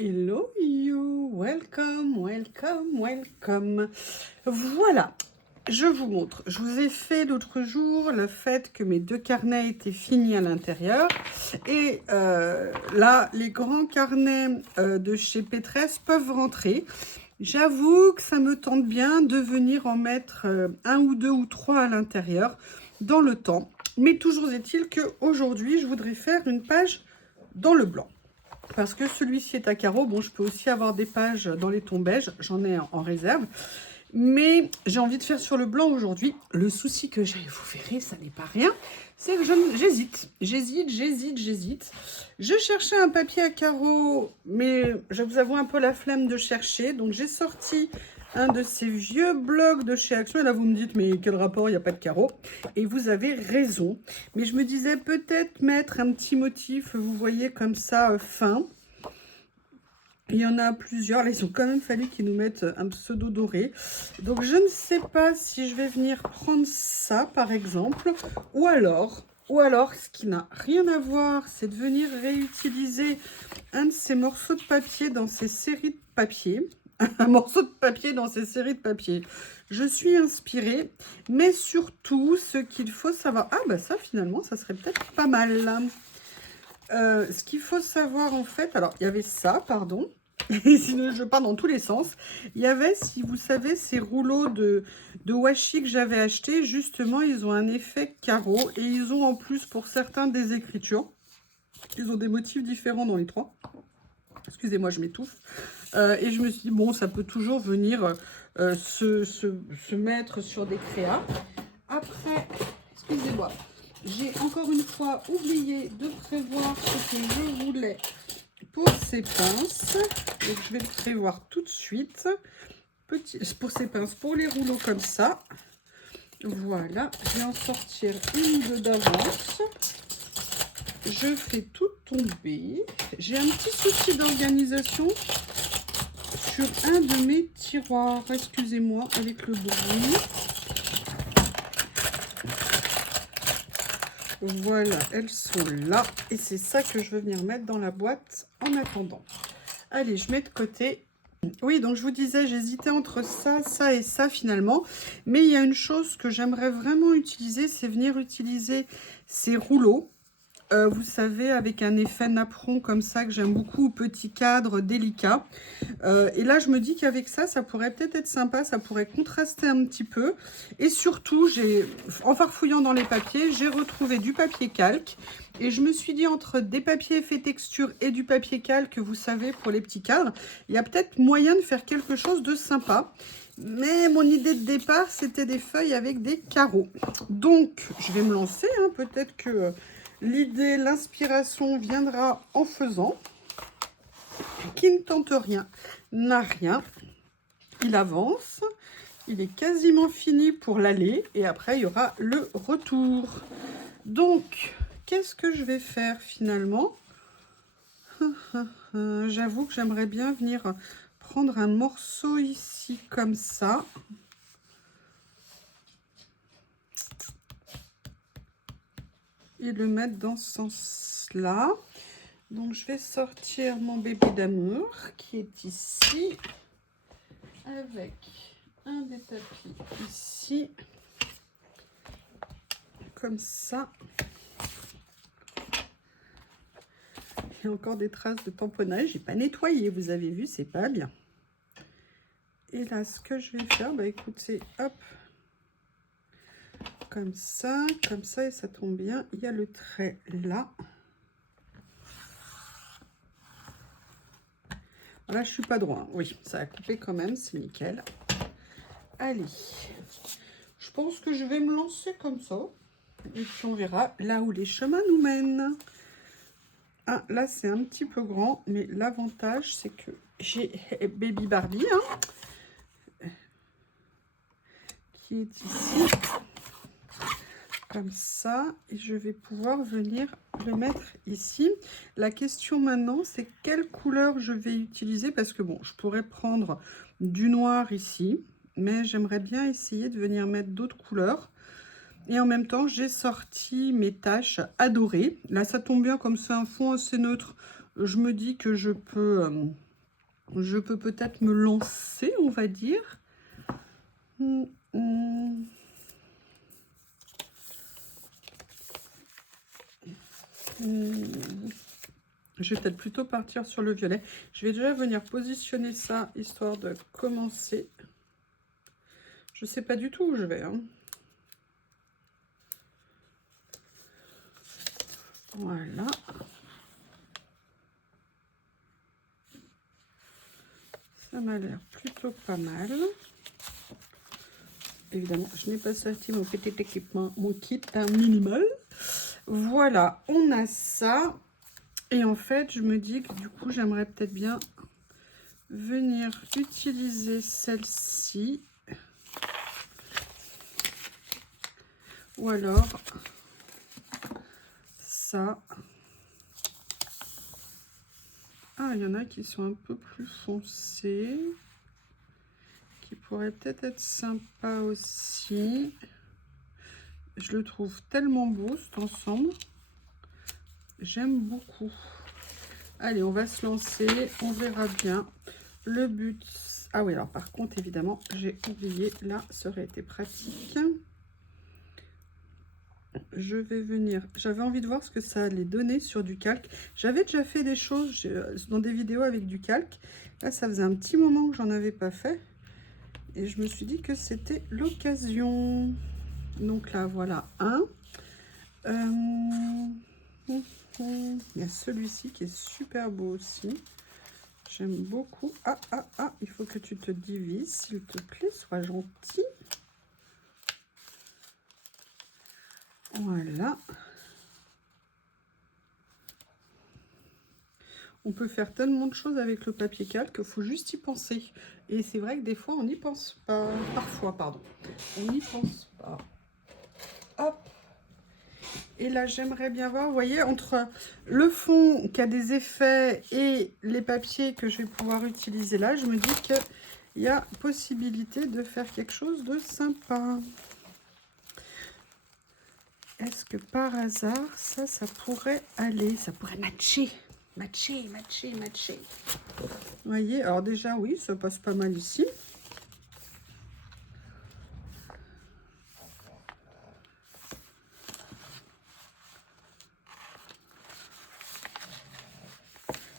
Hello you, welcome, welcome, welcome. Voilà, je vous montre. Je vous ai fait l'autre jour le fait que mes 2 carnets étaient finis à l'intérieur. Et là, les grands carnets de chez Pétresse peuvent rentrer. J'avoue que ça me tente bien de venir en mettre un ou deux ou trois à l'intérieur dans le temps. Mais toujours est-il qu'aujourd'hui, je voudrais faire une page dans le blanc. Parce que celui-ci est à carreaux. Bon, je peux aussi avoir des pages dans les tons beige. J'en ai en réserve. Mais j'ai envie de faire sur le blanc aujourd'hui. Le souci que j'ai, vous verrez, ça n'est pas rien. C'est que j'hésite. J'hésite. Je cherchais un papier à carreaux. Mais je vous avoue un peu la flemme de chercher. Donc j'ai sorti un de ces vieux blogs de chez Action. Et là, vous me dites, mais quel rapport, il n'y a pas de carreaux. Et vous avez raison. Mais je me disais peut-être mettre un petit motif, vous voyez, comme ça, fin. Il y en a plusieurs. Là, ils ont quand même fallu qu'ils nous mettent un pseudo doré. Donc, je ne sais pas si je vais venir prendre ça, par exemple. Ou alors, ce qui n'a rien à voir, c'est de venir réutiliser un de ces morceaux de papier dans ces séries de papier. Un morceau de papier dans ces séries de papier. Je suis inspirée, mais surtout, ce qu'il faut savoir... Ah, bah ça, finalement, ça serait peut-être pas mal. Ce qu'il faut savoir, en fait... Alors, il y avait ça, pardon. Et sinon, je pars dans tous les sens. Il y avait, si vous savez, ces rouleaux de washi que j'avais achetés. Justement, ils ont un effet carreau. Et ils ont en plus, pour certains, des écritures. Ils ont des motifs différents dans les trois. Excusez-moi, je m'étouffe. Et je me suis dit, bon, ça peut toujours venir se mettre sur des créas. Après, excusez-moi, j'ai encore une fois oublié de prévoir ce que je voulais pour ces pinces. Donc, je vais le prévoir tout de suite. Pour ces pinces, pour les rouleaux comme ça. Voilà, je vais en sortir une ou deux d'avance. Je fais tout tomber. J'ai un petit souci d'organisation sur un de mes tiroirs. Excusez-moi avec le bruit. Voilà, elles sont là. Et c'est ça que je veux venir mettre dans la boîte en attendant. Allez, je mets de côté. Oui, donc je vous disais, j'hésitais entre ça, ça et ça finalement. Mais il y a une chose que j'aimerais vraiment utiliser, c'est venir utiliser ces rouleaux. Vous savez, avec un effet napperon comme ça, que j'aime beaucoup, petit cadre délicat. Et là, je me dis qu'avec ça, ça pourrait peut-être être sympa, ça pourrait contraster un petit peu. Et surtout, en farfouillant dans les papiers, j'ai retrouvé du papier calque. Et je me suis dit, entre des papiers effet texture et du papier calque, vous savez, pour les petits cadres, il y a peut-être moyen de faire quelque chose de sympa. Mais mon idée de départ, c'était des feuilles avec des carreaux. Donc, je vais me lancer, hein, peut-être que... l'idée, l'inspiration viendra en faisant. Qui ne tente rien n'a rien. Il avance. Il est quasiment fini pour l'aller. Et après, il y aura le retour. Donc, qu'est-ce que je vais faire finalement? J'avoue que j'aimerais bien venir prendre un morceau ici comme ça. Et le mettre dans ce sens-là. Donc, je vais sortir mon bébé d'amour qui est ici. Avec un des tapis ici. Comme ça. Il y a encore des traces de tamponnage. J'ai pas nettoyé, vous avez vu, c'est pas bien. Et là, ce que je vais faire, bah écoutez, hop. Comme ça, et ça tombe bien. Il y a le trait là. Là, je suis pas droit. Oui, ça a coupé quand même, c'est nickel. Allez, je pense que je vais me lancer comme ça. Et puis on verra là où les chemins nous mènent. Ah, là, c'est un petit peu grand, mais l'avantage, c'est que j'ai Baby Barbie, hein, qui est ici. Comme ça, et je vais pouvoir venir le mettre ici. La question maintenant, c'est quelle couleur je vais utiliser, parce que bon, je pourrais prendre du noir ici, mais j'aimerais bien essayer de venir mettre d'autres couleurs. Et en même temps, j'ai sorti mes taches adorées. Là, ça tombe bien, comme c'est un fond assez neutre, je me dis que je peux je peux peut-être me lancer, on va dire. Je vais peut-être plutôt partir sur le violet. Je vais déjà venir positionner ça, histoire de commencer. Je ne sais pas du tout où je vais. Hein. Voilà. Ça m'a l'air plutôt pas mal. Évidemment, je n'ai pas sorti mon petit équipement, mon kit minimal. Voilà, on a ça. Et en fait, je me dis que du coup, j'aimerais peut-être bien venir utiliser celle-ci. Ou alors ça. Ah, il y en a qui sont un peu plus foncés. Qui pourrait peut-être être sympa aussi. Je le trouve tellement beau cet ensemble. J'aime beaucoup. Allez, on va se lancer. On verra bien. Le but... Ah oui, alors par contre, évidemment, j'ai oublié. Là, ça aurait été pratique. Je vais venir... J'avais envie de voir ce que ça allait donner sur du calque. J'avais déjà fait des choses dans des vidéos avec du calque. Là, ça faisait un petit moment que j'en avais pas fait. Et je me suis dit que c'était l'occasion. Donc là, voilà un. Il y a celui-ci qui est super beau aussi. J'aime beaucoup. Ah, il faut que tu te divises, s'il te plaît. Sois gentil. Voilà. On peut faire tellement de choses avec le papier calque qu'il faut juste y penser. Et c'est vrai que des fois, on n'y pense pas. Parfois, pardon. On n'y pense pas. Hop. Et là, j'aimerais bien voir, vous voyez, entre le fond qui a des effets et les papiers que je vais pouvoir utiliser là, je me dis qu'il y a possibilité de faire quelque chose de sympa. Est-ce que par hasard, ça pourrait aller? Ça pourrait matcher. Matcher. Vous voyez, alors déjà, oui, ça passe pas mal ici.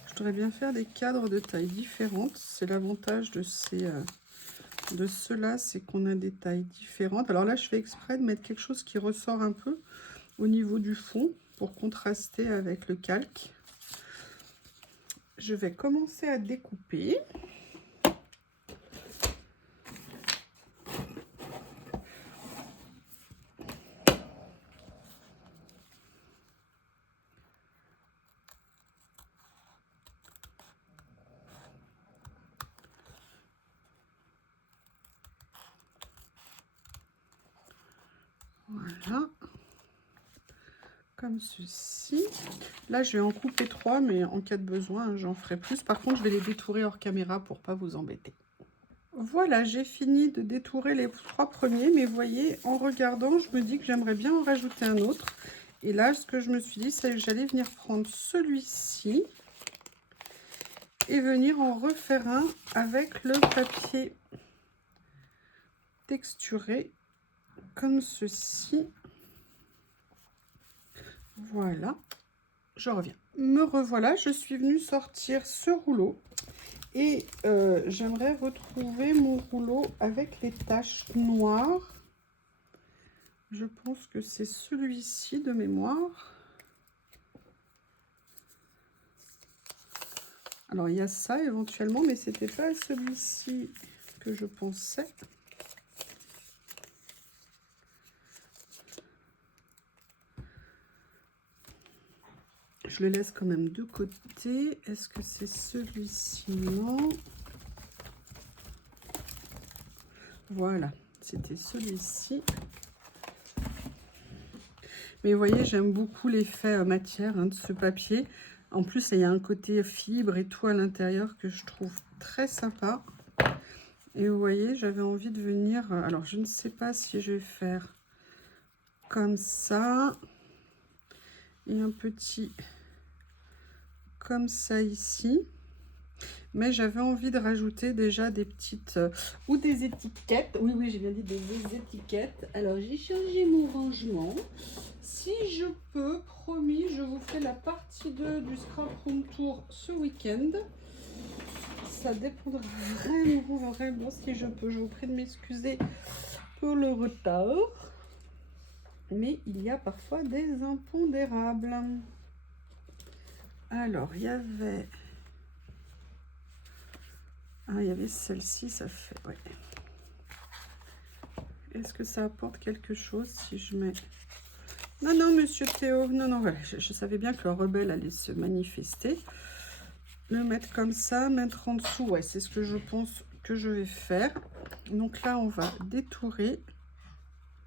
Je voudrais bien faire des cadres de tailles différentes. C'est l'avantage de ceux-là, c'est qu'on a des tailles différentes. Alors là, je fais exprès de mettre quelque chose qui ressort un peu au niveau du fond pour contraster avec le calque. Je vais commencer à découper. Voilà. Comme ceci. Là, je vais en couper 3, mais en cas de besoin, j'en ferai plus. Par contre, je vais les détourer hors caméra pour pas vous embêter. Voilà, j'ai fini de détourer les 3 premiers, mais vous voyez, en regardant, je me dis que j'aimerais bien en rajouter un autre. Et là, ce que je me suis dit, c'est que j'allais venir prendre celui-ci et venir en refaire un avec le papier texturé, comme ceci. Voilà, je reviens. Me revoilà, je suis venue sortir ce rouleau. Et j'aimerais retrouver mon rouleau avec les taches noires. Je pense que c'est celui-ci de mémoire. Alors, il y a ça éventuellement, mais c'était pas celui-ci que je pensais. Je le laisse quand même de côté. Est-ce que c'est celui-ci? Non. Voilà, c'était celui-ci. Mais vous voyez, j'aime beaucoup l'effet matière de ce papier. En plus, il y a un côté fibre et tout à l'intérieur que je trouve très sympa. Et vous voyez, j'avais envie de venir... Alors, je ne sais pas si je vais faire comme ça. Et un petit comme ça ici. Mais j'avais envie de rajouter déjà des petites... ou des étiquettes. Oui, oui, j'ai bien dit des étiquettes. Alors, j'ai changé mon rangement. Si je peux, promis, je vous fais la partie 2 du Scrap Room Tour ce week-end. Ça dépendra vraiment, vraiment si je peux. Je vous prie de m'excuser pour le retard. Mais il y a parfois des impondérables. Alors, il y avait... Ah, il y avait celle-ci, ça fait... Ouais. Est-ce que ça apporte quelque chose si je mets... Non, non, monsieur Théo. Non, non, voilà. Je savais bien que le rebelle allait se manifester. Le mettre comme ça, mettre en dessous. Ouais, c'est ce que je pense que je vais faire. Donc là, on va détourer.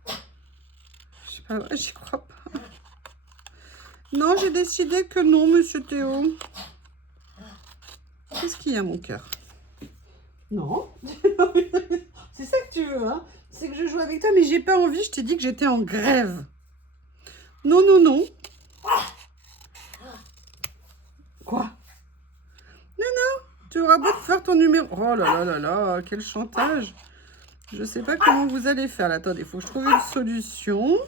Je sais pas, j'y crois pas. Non, j'ai décidé que non, monsieur Théo. Qu'est-ce qu'il y a, mon cœur? Non. C'est ça que tu veux, hein? C'est que je joue avec toi, mais j'ai pas envie. Je t'ai dit que j'étais en grève. Non, non, non. Quoi? Non, non. Tu auras beau faire ton numéro. Oh là là là là, quel chantage. Je sais pas comment vous allez faire. Là, attendez, il faut que je trouve une solution.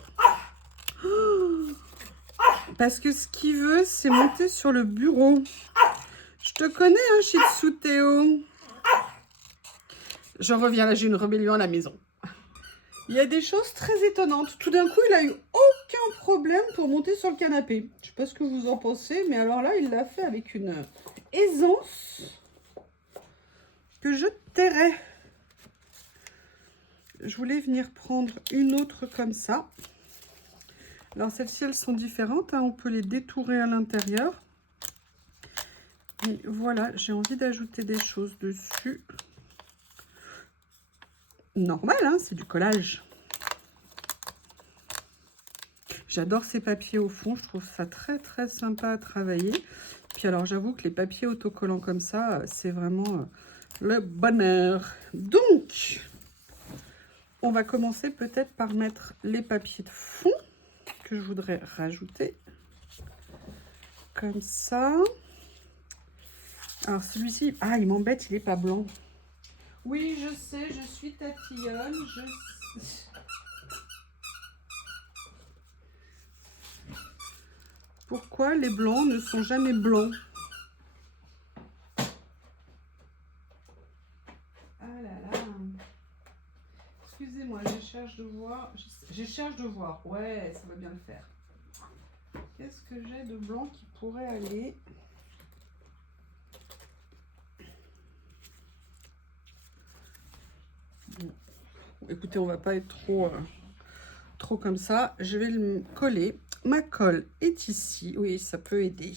Parce que ce qu'il veut, c'est monter sur le bureau. Je te connais, hein, Shih Tzu Théo. Je reviens là, j'ai une rébellion à la maison. Il y a des choses très étonnantes. Tout d'un coup, il a eu aucun problème pour monter sur le canapé. Je ne sais pas ce que vous en pensez, mais alors là, il l'a fait avec une aisance que je tairais. Je voulais venir prendre une autre comme ça. Alors, celles-ci, elles sont différentes, hein. On peut les détourer à l'intérieur. Et voilà, j'ai envie d'ajouter des choses dessus. Normal, hein, c'est du collage. J'adore ces papiers au fond, je trouve ça très très sympa à travailler. Puis alors j'avoue que les papiers autocollants comme ça, c'est vraiment le bonheur. Donc, on va commencer peut-être par mettre les papiers de fond que je voudrais rajouter. Comme ça. Alors celui-ci, ah il m'embête, il n'est pas blanc. Oui, je sais, je suis tatillonne, Pourquoi les blancs ne sont jamais blancs? Ah là là. Excusez-moi, je cherche de voir. Je cherche de voir. Ouais, ça va bien le faire. Qu'est-ce que j'ai de blanc qui pourrait aller? Bon. Écoutez, on va pas être trop comme ça. Je vais le coller. Ma colle est ici. Oui, ça peut aider.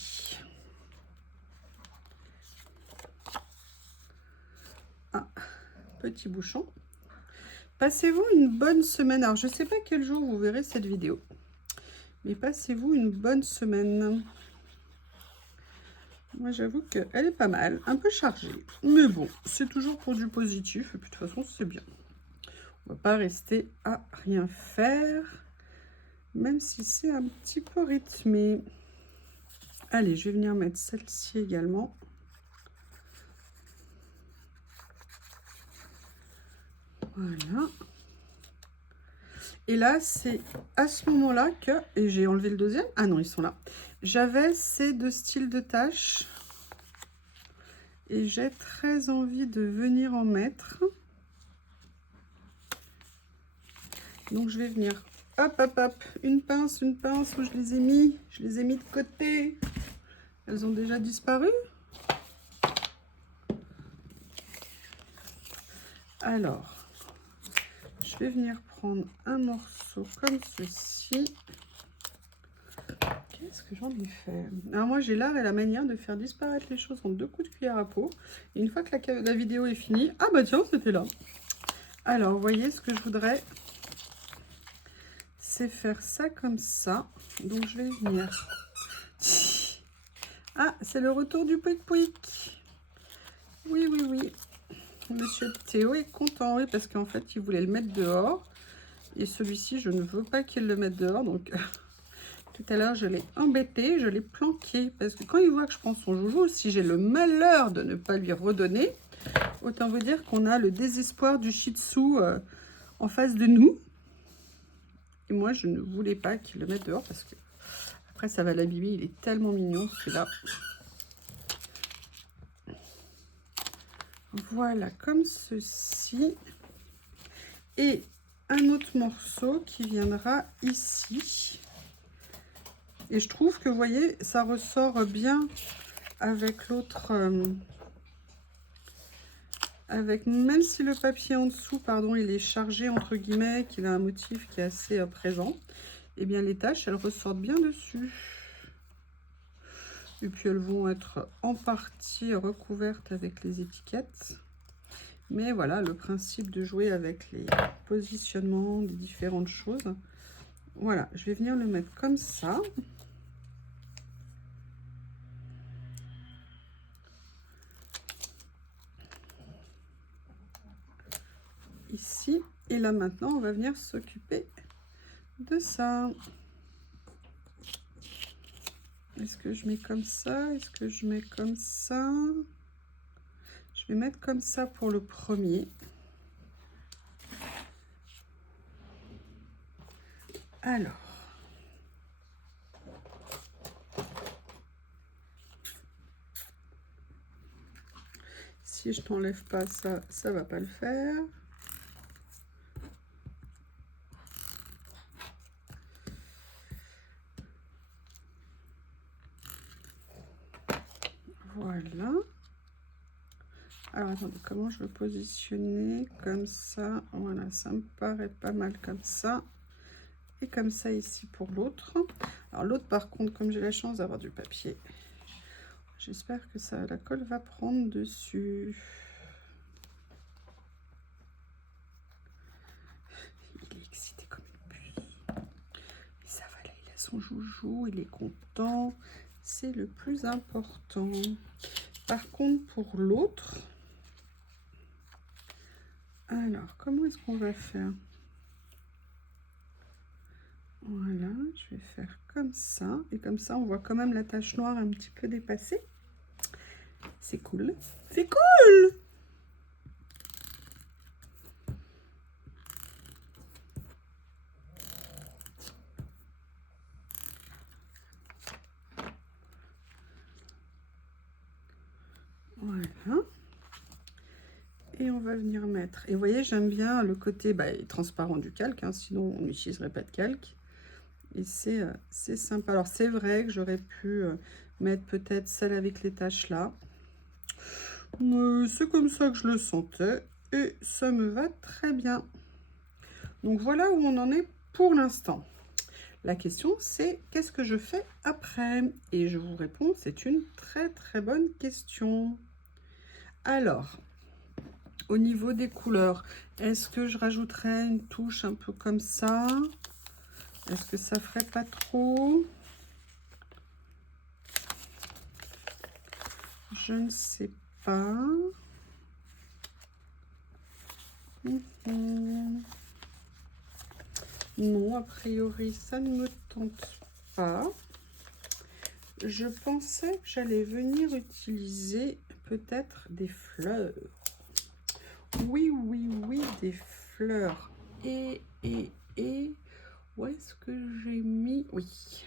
Ah, petit bouchon. Passez-vous une bonne semaine. Alors, je ne sais pas quel jour vous verrez cette vidéo. Mais passez-vous une bonne semaine. Moi, j'avoue qu'elle est pas mal. Un peu chargée. Mais bon, c'est toujours pour du positif. Et puis, de toute façon, c'est bien. On va pas rester à rien faire. Même si c'est un petit peu rythmé. Allez, je vais venir mettre celle-ci également. Voilà. Et là, c'est à ce moment-là que... Et j'ai enlevé le deuxième. Ah non, ils sont là. J'avais ces deux styles de tâches. Et j'ai très envie de venir en mettre. Donc, je vais venir... Hop, hop, hop. Une pince où je les ai mis. Je les ai mis de côté. Elles ont déjà disparu. Alors, je vais venir prendre un morceau comme ceci. Qu'est-ce que j'en ai fait? Alors moi, j'ai l'art et la manière de faire disparaître les choses en 2 coups de cuillère à peau. Et une fois que la vidéo est finie... Ah bah tiens, c'était là. Alors, vous voyez, ce que je voudrais, c'est faire ça comme ça. Donc, je vais venir... Ah, c'est le retour du pouic-pouic. Oui, oui, oui. Monsieur Théo est content, oui, parce qu'en fait, il voulait le mettre dehors. Et celui-ci, je ne veux pas qu'il le mette dehors, donc Tout à l'heure, je l'ai embêté, je l'ai planqué. Parce que quand il voit que je prends son joujou, si j'ai le malheur de ne pas lui redonner, autant vous dire qu'on a le désespoir du Shih Tzu en face de nous. Et moi, je ne voulais pas qu'il le mette dehors parce que après, ça va l'abîmer. Il est tellement mignon, celui-là. Voilà, comme ceci. Et un autre morceau qui viendra ici. Et je trouve que, vous voyez, ça ressort bien avec l'autre... même si le papier en dessous, pardon, il est chargé, entre guillemets, qu'il a un motif qui est assez présent, et bien les taches, elles ressortent bien dessus. Et puis elles vont être en partie recouvertes avec les étiquettes. Mais voilà, le principe de jouer avec les positionnements des différentes choses. Voilà, je vais venir le mettre comme ça. Ici. Et là maintenant, on va venir s'occuper de ça. Est-ce que je mets comme ça? Est-ce que je mets comme ça? Je vais mettre comme ça pour le premier. Alors. Si je t'enlève pas ça, ça va pas le faire. Voilà. Alors, attendez, comment je veux positionner? Comme ça. Voilà, ça me paraît pas mal comme ça. Et comme ça ici pour l'autre. Alors, l'autre, par contre, comme j'ai la chance d'avoir du papier, j'espère que ça, la colle va prendre dessus. Il est excité comme une puce. Mais ça va, là, il a son joujou, il est content. C'est le plus important. Par contre, pour l'autre, alors, comment est-ce qu'on va faire? Voilà, je vais faire comme ça. Et comme ça, on voit quand même la tache noire un petit peu dépassée. C'est cool. C'est cool! Voilà. Et on va venir mettre. Et vous voyez, j'aime bien le côté transparent du calque, hein, sinon on n'utiliserait pas de calque. Et c'est sympa. Alors c'est vrai que j'aurais pu mettre peut-être celle avec les taches là. C'est comme ça que je le sentais. Et ça me va très bien. Donc voilà où on en est pour l'instant. La question c'est qu'est-ce que je fais après? Et je vous réponds, c'est une très très bonne question. Alors, au niveau des couleurs, est-ce que je rajouterais une touche un peu comme ça? Est-ce que ça ferait pas trop? Je ne sais pas. Non, a priori, ça ne me tente pas. Je pensais que j'allais venir utiliser peut-être des fleurs. Oui, oui, oui, des fleurs. Et où est-ce que j'ai mis? Oui.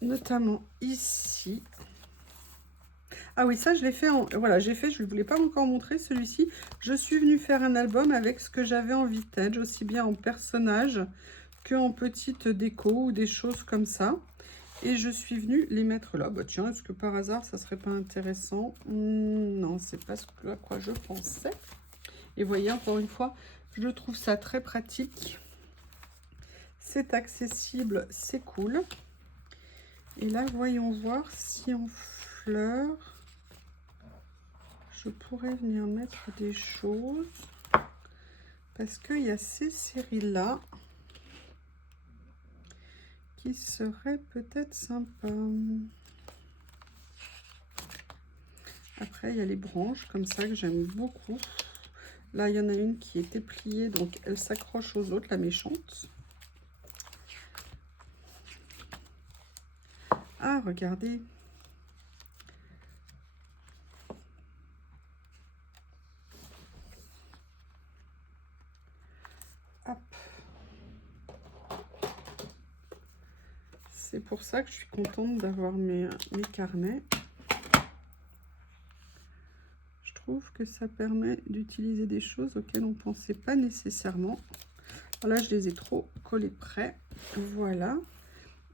Notamment ici. Ah oui, ça je l'ai fait en... Voilà, j'ai fait, je ne voulais pas encore montrer celui-ci. Je suis venue faire un album avec ce que j'avais en vintage, aussi bien en personnage que en petite déco ou des choses comme ça. Et je suis venue les mettre là. Bah tiens, est-ce que par hasard, ça serait pas intéressant? Non, c'est pas ce à quoi je pensais. Et voyez, encore une fois, je trouve ça très pratique. C'est accessible, c'est cool. Et là, voyons voir si en fleurs, je pourrais venir mettre des choses. Parce qu'il y a ces séries-là qui seraient peut-être sympas. Après, il y a les branches comme ça que j'aime beaucoup. Là, il y en a une qui était pliée, donc elle s'accroche aux autres, la méchante. regardez. Hop. C'est pour ça que je suis contente d'avoir mes carnets. Je trouve que ça permet d'utiliser des choses auxquelles on ne pensait pas nécessairement. Là, je les ai trop collés près. Voilà.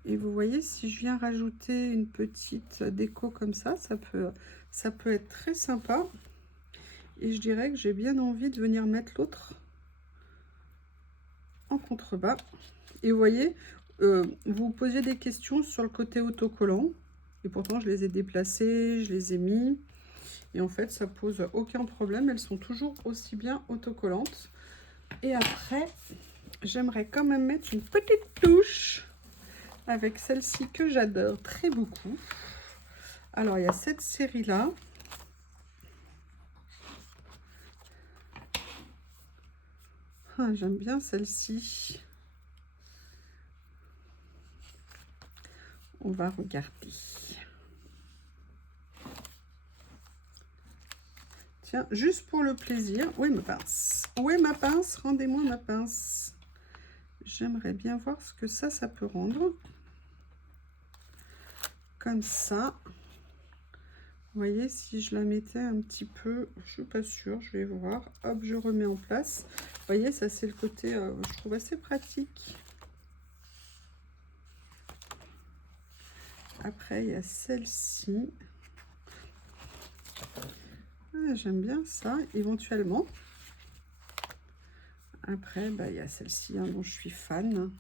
Et vous voyez, si je viens rajouter une petite déco comme ça, ça peut être très sympa. Et je dirais que j'ai bien envie de venir mettre l'autre en contrebas. Et vous voyez, vous vous posiez des questions sur le côté autocollant. Et pourtant, je les ai déplacés, je les ai mis. Et en fait, ça pose aucun problème. Elles sont toujours aussi bien autocollantes. Et après, j'aimerais quand même mettre une petite touche avec celle-ci que j'adore très beaucoup. Alors, il y a cette série-là. Ah, j'aime bien celle-ci. On va regarder. Tiens, juste pour le plaisir. Où est ma pince? Où est ma pince? Rendez-moi ma pince. J'aimerais bien voir ce que ça peut rendre. Comme ça. Vous voyez, si je la mettais un petit peu, je suis pas sûre, je vais voir. Hop, je remets en place. Vous voyez, ça c'est le côté, je trouve assez pratique. Après, il y a celle-ci. Ah, j'aime bien ça, éventuellement. Après, bah, il y a celle-ci hein, dont je suis fan.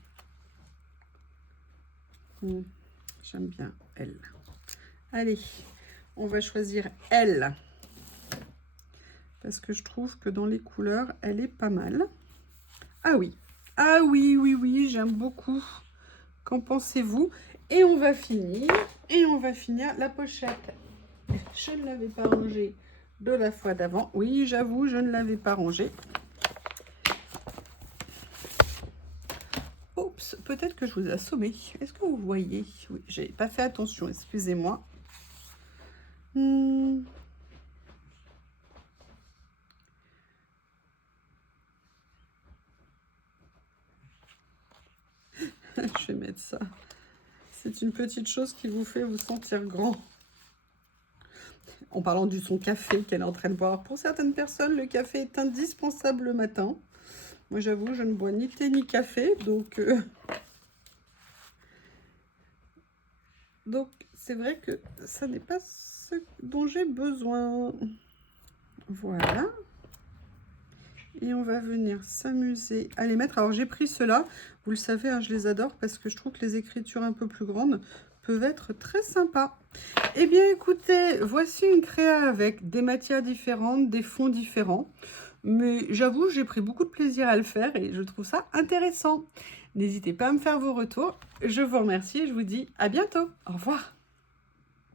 J'aime bien elle. Allez, on va choisir elle. Parce que je trouve que dans les couleurs, elle est pas mal. Ah oui, ah oui, oui, oui, j'aime beaucoup. Qu'en pensez-vous? Et on va finir. La pochette. Je ne l'avais pas rangée de la fois d'avant. Oui, j'avoue, je ne l'avais pas rangée. Oups, peut-être que je vous ai assommé. Est-ce que vous voyez? Oui, j'ai pas fait attention, excusez-moi. Je vais mettre ça. C'est une petite chose qui vous fait vous sentir grand. En parlant du son café qu'elle est en train de boire. Pour certaines personnes, le café est indispensable le matin. Moi, j'avoue, je ne bois ni thé ni café, donc c'est vrai que ça n'est pas ce dont j'ai besoin. Voilà. Et on va venir s'amuser à les mettre. Alors, j'ai pris ceux-là. Vous le savez, hein, je les adore parce que je trouve que les écritures un peu plus grandes peuvent être très sympas. Eh bien, écoutez, voici une créa avec des matières différentes, des fonds différents. Mais j'avoue, j'ai pris beaucoup de plaisir à le faire et je trouve ça intéressant. N'hésitez pas à me faire vos retours. Je vous remercie et je vous dis à bientôt. Au revoir.